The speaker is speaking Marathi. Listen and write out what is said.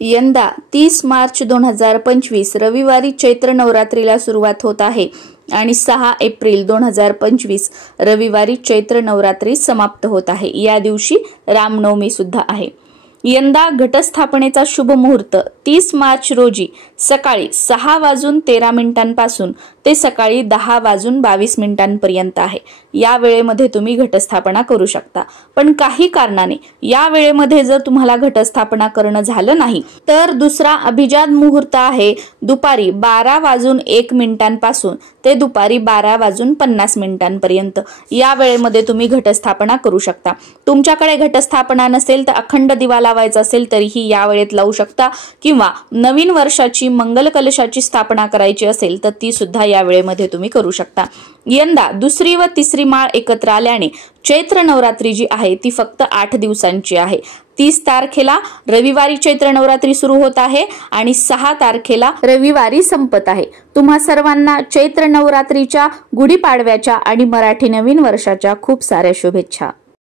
यंदा 30 मार्च 2025 रविवारी चैत्र नवरात्रीला सुरुवात होत आहे आणि 6 एप्रिल 2025 रविवारी चैत्र नवरात्री समाप्त होत आहे। या दिवशी रामनवमी सुद्धा आहे। यंदा घटस्थापनेचा शुभ मुहूर्त 30 मार्च रोजी सकाळी 6:13 पासून ते सकाळी 10:22 पर्यंत आहे। या वेळेमध्ये तुम्ही घटस्थापना करू शकता। पण काही कारणाने या वेळेमध्ये जर तुम्हाला घटस्थापना करणं झालं नाही तर दुसरा अभिजात मुहूर्त आहे दुपारी 12:01 पासून ते दुपारी 12:50 पर्यंत। या वेळेमध्ये तुम्ही घटस्थापना करू शकता। तुमच्याकडे घटस्थापना नसेल तर अखंड दिवा लावायचा असेल तरीही या वेळेत लावू शकता, किंवा नवीन वर्षाची मंगल कलशाची स्थापना करायची असेल तर ती सुद्धा या वेळेमध्ये तुम्ही करू शकता। यंदा दुसरी व तिसरी माळ एकत्र आल्याने चैत्र नवरात्री जी आहे ती फक्त 8 दिवसांची आहे। 30 तारखेला रविवारी चैत्र नवरात्री सुरू होत आहे आणि 6 तारखेला रविवारी संपत आहे। तुम्हा सर्वांना चैत्र नवरात्रीच्या, गुढीपाडव्याच्या आणि मराठी नवीन वर्षाच्या खूप साऱ्या शुभेच्छा।